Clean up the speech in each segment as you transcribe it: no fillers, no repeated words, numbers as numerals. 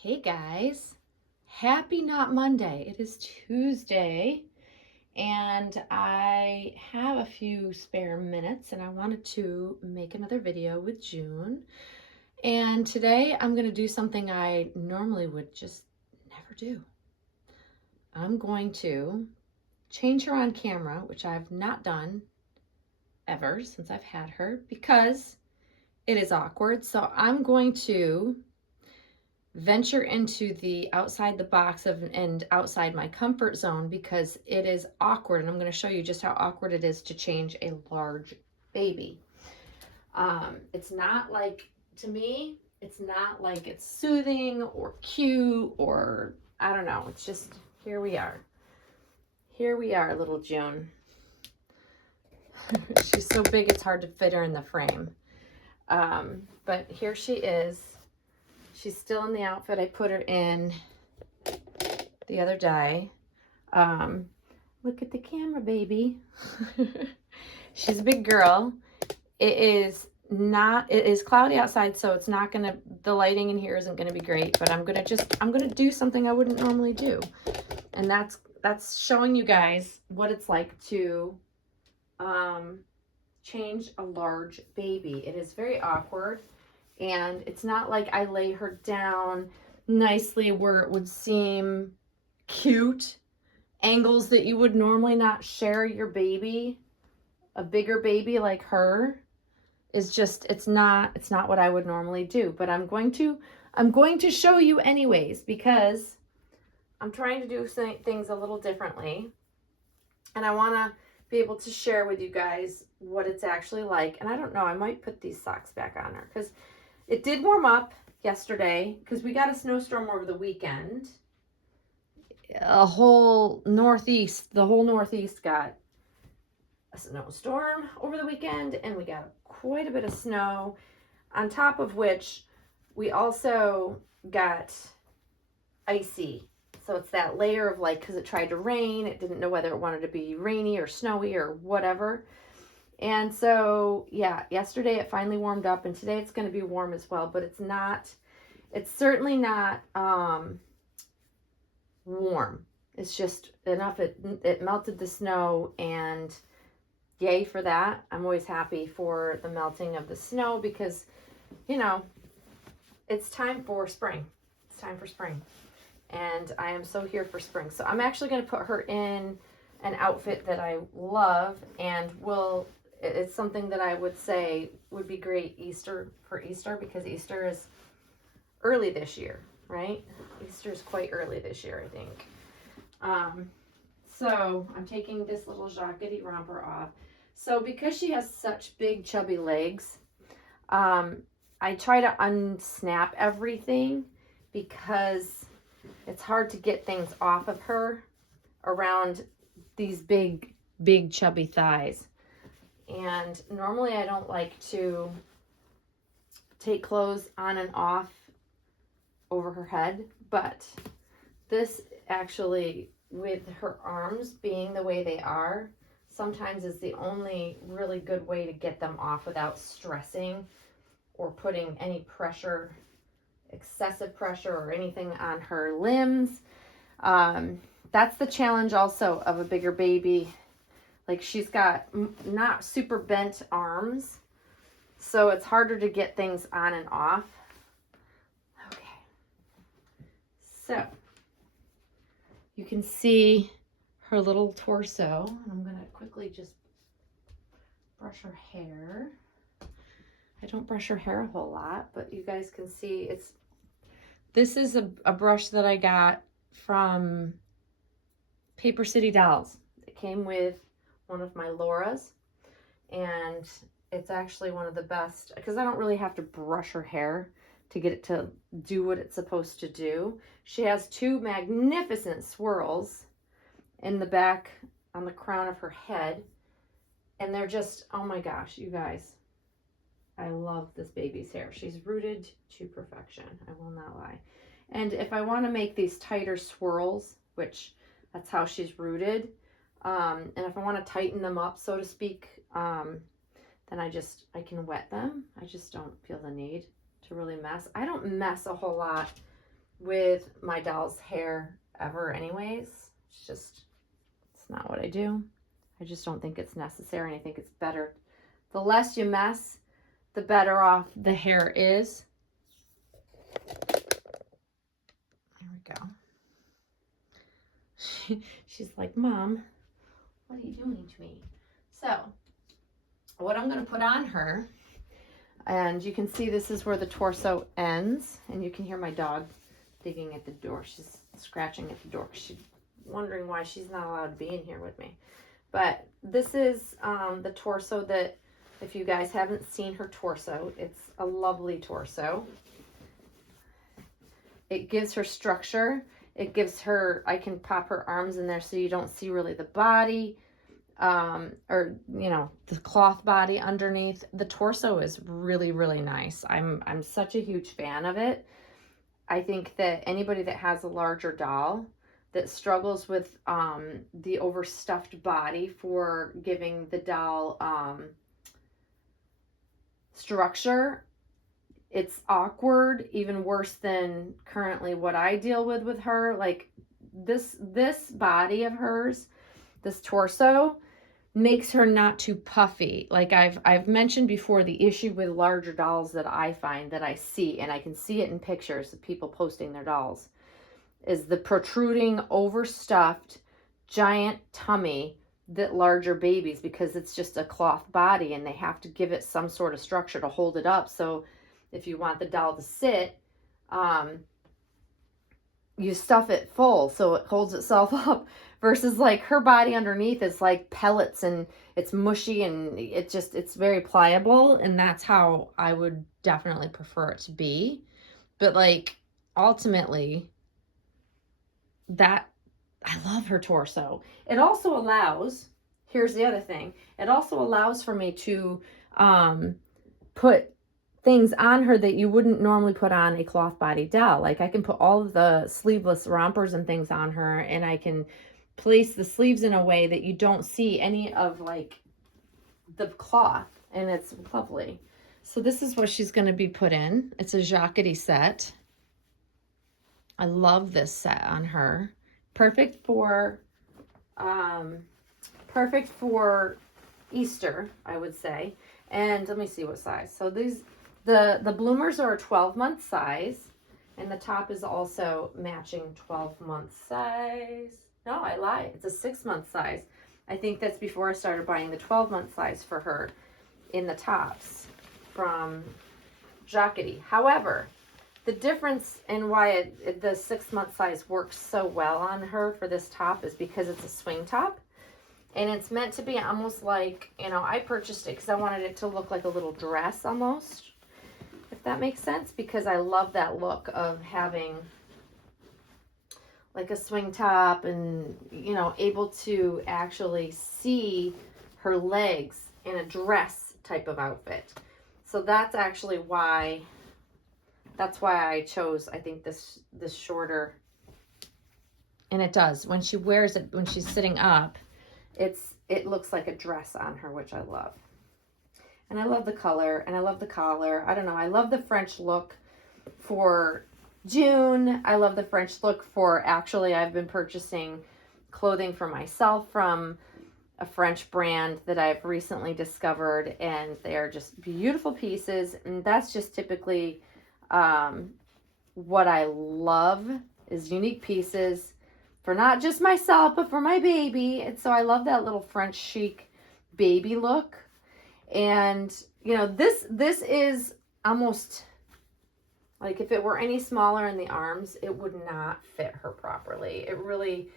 Hey guys, happy not Monday. It is Tuesday and I have a few spare minutes and I wanted to make another video with June. And today I'm going to do something I normally would just never do. I'm going to change her on camera, which I've not done ever since I've had her because it is awkward. So I'm going to venture into the outside the box and outside my comfort zone because it is awkward, and I'm going to show you just how awkward it is to change a large baby. It's not like, to me, it's not like it's soothing or cute or I don't know. It's just, here we are. Here we are, little June. She's so big it's hard to fit her in the frame. But here she is. She's still in the outfit I put her in the other day. Look at the camera, baby. She's a big girl. It is cloudy outside, so it's not gonna, the lighting in here isn't gonna be great, but I'm gonna do something I wouldn't normally do. And that's showing you guys what it's like to change a large baby. It is very awkward. And it's not like I lay her down nicely where it would seem cute. Angles that you would normally not share your baby. A bigger baby like her is just, it's not what I would normally do. But I'm going to show you anyways because I'm trying to do things a little differently. And I want to be able to share with you guys what it's actually like. And I don't know, I might put these socks back on her because it did warm up yesterday because we got a snowstorm over the weekend. The whole Northeast got a snowstorm over the weekend, and we got quite a bit of snow, on top of which we also got icy. So it's that layer of, like, because it tried to rain, it didn't know whether it wanted to be rainy or snowy or whatever. And so, yeah, yesterday it finally warmed up, and today it's going to be warm as well, but it's certainly not warm. It's just enough, it melted the snow, and yay for that. I'm always happy for the melting of the snow because, you know, it's time for spring. It's time for spring. And I am so here for spring. So I'm actually going to put her in an outfit that I love and it's something that I would say would be great for Easter because Easter is early this year, right? Easter is quite early this year, I think. So I'm taking this little jackety romper off. So because she has such big chubby legs, I try to unsnap everything because it's hard to get things off of her around these big chubby thighs. And normally I don't like to take clothes on and off over her head, but this actually, with her arms being the way they are, sometimes is the only really good way to get them off without stressing or putting any pressure, excessive pressure or anything on her limbs. That's the challenge also of a bigger baby. Like, she's got not super bent arms, so it's harder to get things on and off. Okay. So, you can see her little torso. I'm going to quickly just brush her hair. I don't brush her hair a whole lot, but you guys can see this is a brush that I got from Paper City Dolls. It came with one of my Laura's, and it's actually one of the best because I don't really have to brush her hair to get it to do what it's supposed to do. She has two magnificent swirls in the back on the crown of her head, and they're just, oh my gosh, you guys, I love this baby's hair. She's rooted to perfection, I will not lie. And if I want to make these tighter swirls, which that's how she's rooted, and if I want to tighten them up, so to speak, then I can wet them. I just don't feel the need to really mess. I don't mess a whole lot with my doll's hair ever anyways. It's not what I do. I just don't think it's necessary, and I think it's better. The less you mess, the better off the hair is. There we go. She's like, Mom, what are you doing to me? So, what I'm going to put on her, and you can see this is where the torso ends, and you can hear my dog digging at the door. She's scratching at the door. She's wondering why she's not allowed to be in here with me. But this is the torso that, if you guys haven't seen her torso, it's a lovely torso. It gives her structure. It gives her, I can pop her arms in there so you don't see really the body, or, you know, the cloth body underneath. The torso is really, really nice. I'm such a huge fan of it. I think that anybody that has a larger doll that struggles with the overstuffed body for giving the doll structure, it's awkward, even worse than currently what I deal with her. Like this body of hers, this torso, makes her not too puffy. Like I've mentioned before, the issue with larger dolls that I find, that I see, and I can see it in pictures of people posting their dolls, is the protruding, overstuffed, giant tummy that larger babies, because it's just a cloth body and they have to give it some sort of structure to hold it up. So if you want the doll to sit, you stuff it full so it holds itself up, versus like her body underneath is like pellets and it's mushy and it's very pliable, and that's how I would definitely prefer it to be. But like ultimately, that, I love her torso. It also allows, here's the other thing, it also allows for me to put things on her that you wouldn't normally put on a cloth body doll. Like I can put all of the sleeveless rompers and things on her, and I can place the sleeves in a way that you don't see any of like the cloth, and it's lovely. So this is what she's going to be put in. It's a jackety set. I love this set on her. Perfect for Easter, I would say. And let me see what size. So these, the bloomers are a 12-month size, and the top is also matching 12-month size. No, I lied. It's a 6-month size. I think that's before I started buying the 12-month size for her in the tops from Jockety. However, the difference in why the 6-month size works so well on her for this top is because it's a swing top. And it's meant to be almost like, you know, I purchased it because I wanted it to look like a little dress almost, if that makes sense, because I love that look of having like a swing top and, you know, able to actually see her legs in a dress type of outfit. So that's actually why, that's why I chose, I think, this shorter. And it does. When she wears it, when she's sitting up, it looks like a dress on her, which I love. And I love the color, and I love the collar. I don't know. I love the French look for June. I love the French look for, actually, I've been purchasing clothing for myself from a French brand that I've recently discovered, and they are just beautiful pieces. And that's just typically what I love, is unique pieces for not just myself, but for my baby. And so I love that little French chic baby look. And, you know, this is almost like, if it were any smaller in the arms, it would not fit her properly. It really,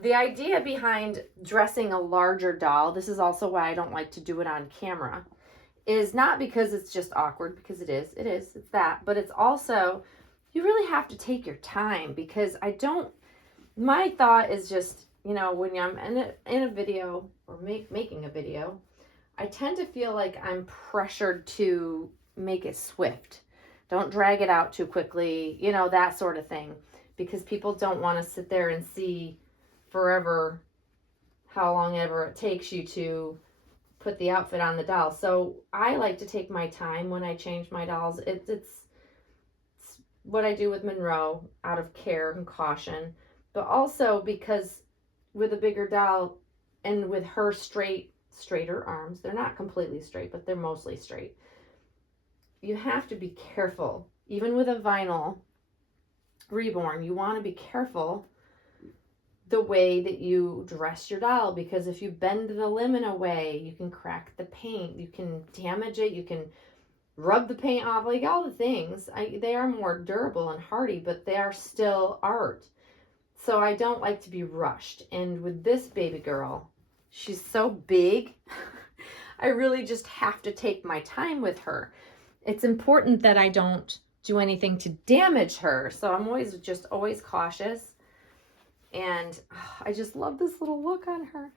the idea behind dressing a larger doll, this is also why I don't like to do it on camera, is not because it's just awkward, because it's that, but it's also, you really have to take your time, because my thought is just, you know, when I'm in a video or making a video, I tend to feel like I'm pressured to make it swift. Don't drag it out too quickly, you know, that sort of thing, because people don't want to sit there and see forever how long ever it takes you to put the outfit on the doll. So I like to take my time when I change my dolls. It's what I do with Monroe out of care and caution, but also because with a bigger doll and with her straighter arms, they're not completely straight, but they're mostly straight. You have to be careful. Even with a vinyl reborn, you want to be careful the way that you dress your doll, because if you bend the limb in a way, you can crack the paint, you can damage it, you can rub the paint off, like all the things. They are more durable and hardy, but they are still art. So I don't like to be rushed. And with this baby girl, she's so big, I really just have to take my time with her. It's important that I don't do anything to damage her. So I'm always cautious. And I just love this little look on her.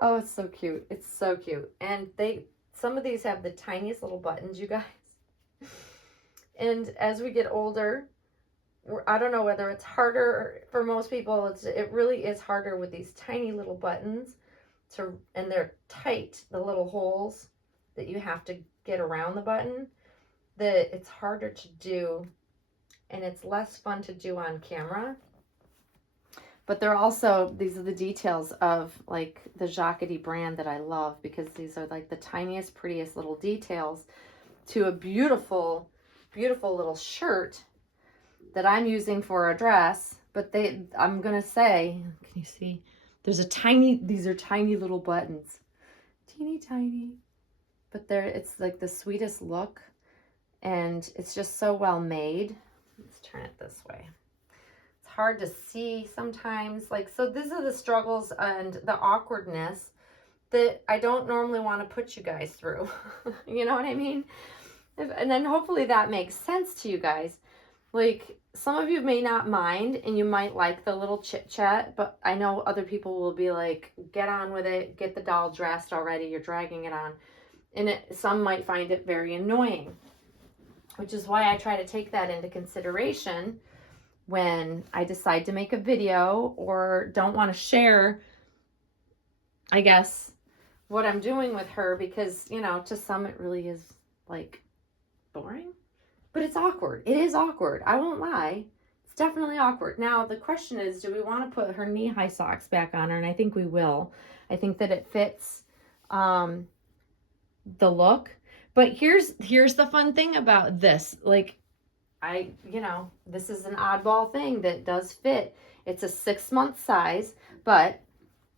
Oh, it's so cute. It's so cute. And some of these have the tiniest little buttons, you guys. And as we get older, I don't know whether it's harder for most people. It really is harder with these tiny little buttons and they're tight, the little holes that you have to get around the button, that it's harder to do, and it's less fun to do on camera. But these are the details of like the Jacquerie brand that I love, because these are like the tiniest, prettiest little details to a beautiful, beautiful little shirt that I'm using for a dress. But I'm going to say, can you see? These are tiny little buttons. Teeny tiny. But it's like the sweetest look. And it's just so well made. Let's turn it this way. Hard to see sometimes. So these are the struggles and the awkwardness that I don't normally want to put you guys through. You know what I mean? And then hopefully that makes sense to you guys. Like, some of you may not mind and you might like the little chit chat, but I know other people will be like, get on with it, get the doll dressed already, you're dragging it on. And some might find it very annoying, which is why I try to take that into consideration when I decide to make a video or don't want to share, I guess, what I'm doing with her, because, to some it really is like boring, but it's awkward. It is awkward. I won't lie. It's definitely awkward. Now, the question is, do we want to put her knee-high socks back on her? And I think we will. I think that it fits the look. But here's the fun thing about this. Like, this is an oddball thing that does fit. It's a 6-month size, but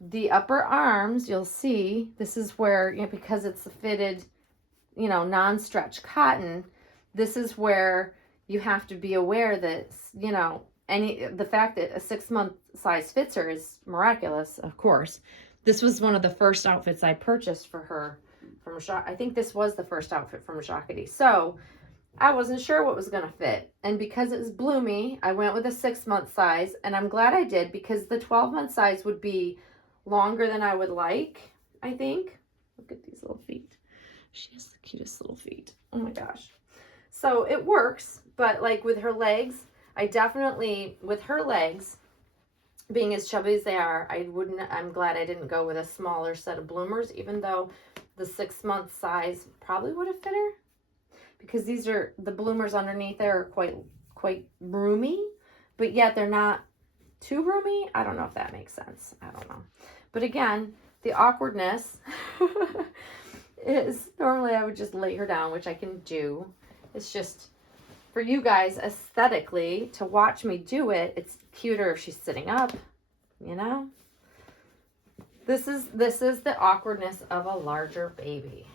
the upper arms, you'll see, this is where, because it's fitted, non-stretch cotton, this is where you have to be aware that, the fact that a 6-month size fits her is miraculous, of course. This was one of the first outfits I purchased for her from I think this was the first outfit from Jacquerie. So I wasn't sure what was going to fit. And because it was bloomy, I went with a 6-month size. And I'm glad I did, because the 12-month size would be longer than I would like, I think. Look at these little feet. She has the cutest little feet. Oh my gosh. So it works. But like with her legs, with her legs being as chubby as they are, I'm glad I didn't go with a smaller set of bloomers, even though the 6-month size probably would have fit her. Because the bloomers underneath there are quite roomy, but yet they're not too roomy. I don't know if that makes sense. I don't know. But again, the awkwardness is, normally I would just lay her down, which I can do. It's just, for you guys, aesthetically, to watch me do it, it's cuter if she's sitting up, This is the awkwardness of a larger baby.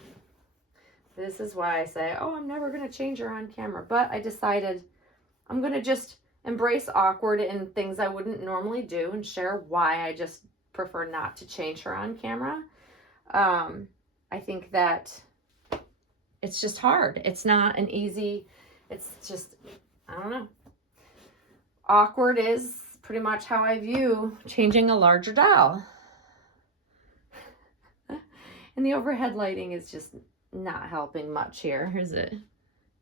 This is why I say, I'm never going to change her on camera. But I decided I'm going to just embrace awkward and things I wouldn't normally do and share why I just prefer not to change her on camera. I think that it's just hard. It's not an easy, it's just, I don't know. Awkward is pretty much how I view changing a larger doll. And the overhead lighting is just not helping much here, is it?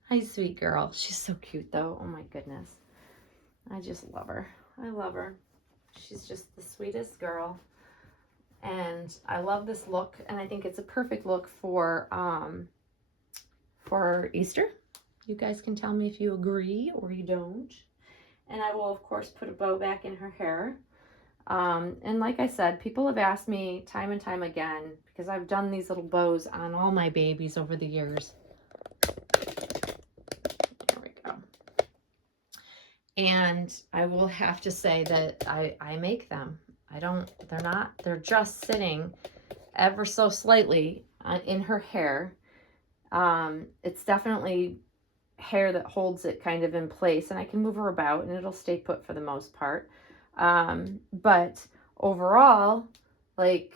Hi, sweet girl. She's so cute, though. Oh, my goodness. I just love her. I love her. She's just the sweetest girl. And I love this look, and I think it's a perfect look for Easter. You guys can tell me if you agree or you don't. And I will, of course, put a bow back in her hair. And like I said, people have asked me time and time again, because I've done these little bows on all my babies over the years. There we go. And I will have to say that I make them. They're just sitting ever so slightly in her hair. It's definitely hair that holds it kind of in place, and I can move her about and it'll stay put for the most part. But overall, like,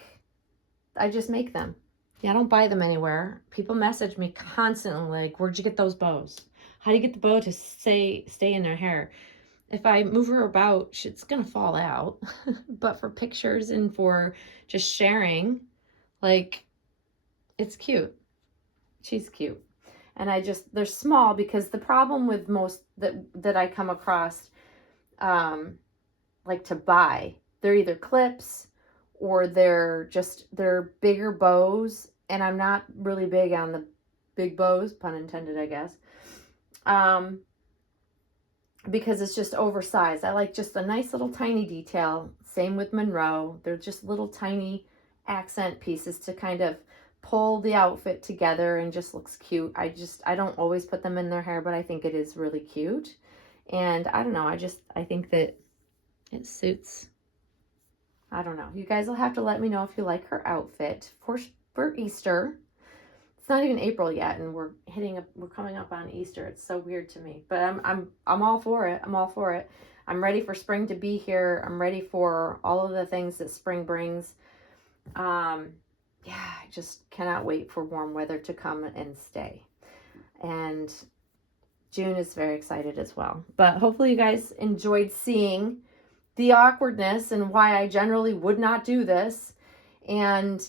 I just make them. Yeah, I don't buy them anywhere. People message me constantly like, where'd you get those bows? How do you get the bow to stay in their hair? If I move her about, it's gonna fall out. But for pictures and for just sharing, like, it's cute. She's cute. And they're small, because the problem with most that I come across, like to buy, they're either clips or they're bigger bows, and I'm not really big on the big bows, pun intended, I guess, because it's just oversized. I like just a nice little tiny detail. Same with Monroe. They're just little tiny accent pieces to kind of pull the outfit together and just looks cute. I don't always put them in their hair, but I think it is really cute. And I don't know, I think that it suits. I don't know. You guys will have to let me know if you like her outfit for Easter. It's not even April yet, and we're coming up on Easter. It's so weird to me, but I'm all for it. I'm all for it. I'm ready for spring to be here. I'm ready for all of the things that spring brings. Yeah, I just cannot wait for warm weather to come and stay. And June is very excited as well. But hopefully you guys enjoyed seeing the awkwardness and why I generally would not do this. And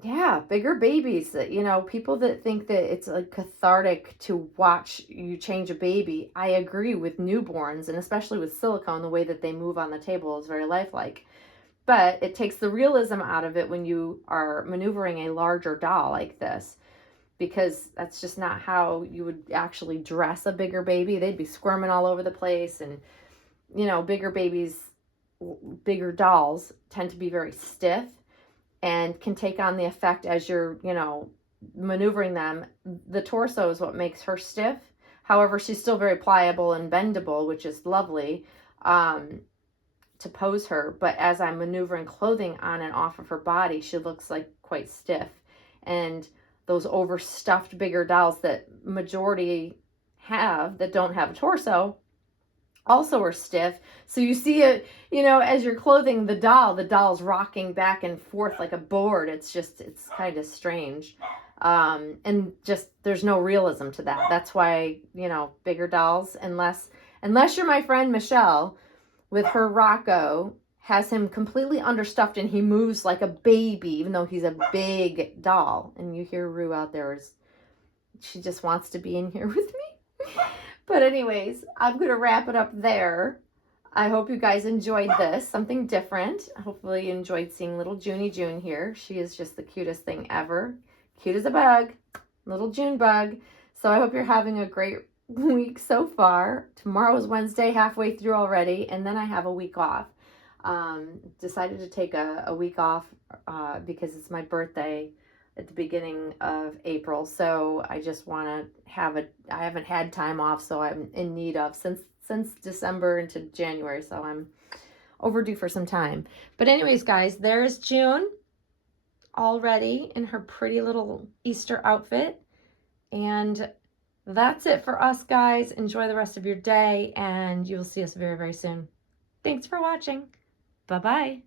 yeah, bigger babies, people that think that it's like cathartic to watch you change a baby. I agree with newborns, and especially with silicone, the way that they move on the table is very lifelike. But it takes the realism out of it when you are maneuvering a larger doll like this, because that's just not how you would actually dress a bigger baby. They'd be squirming all over the place, and bigger babies, bigger dolls tend to be very stiff and can take on the effect as you're, maneuvering them. The torso is what makes her stiff. However, she's still very pliable and bendable, which is lovely to pose her. But as I'm maneuvering clothing on and off of her body, she looks like quite stiff. And those overstuffed bigger dolls that majority have that don't have a torso also are stiff. So you see it, as you're clothing the doll's rocking back and forth like a board. It's kind of strange. And just, there's no realism to that. That's why, bigger dolls, unless you're my friend Michelle with her Rocco, has him completely understuffed and he moves like a baby, even though he's a big doll. And you hear Rue out there, she just wants to be in here with me. But anyways, I'm going to wrap it up there. I hope you guys enjoyed this, something different. Hopefully you enjoyed seeing little Junie June here. She is just the cutest thing ever. Cute as a bug, little June bug. So I hope you're having a great week so far. Tomorrow is Wednesday, halfway through already, and then I have a week off. Decided to take a week off because it's my birthday at the beginning of April, so I just want to I haven't had time off, so I'm in need of since December into January, so I'm overdue for some time. But anyways, guys, there's June already in her pretty little Easter outfit, and that's it for us, guys. Enjoy the rest of your day, and you'll see us very, very soon. Thanks for watching. Bye-bye.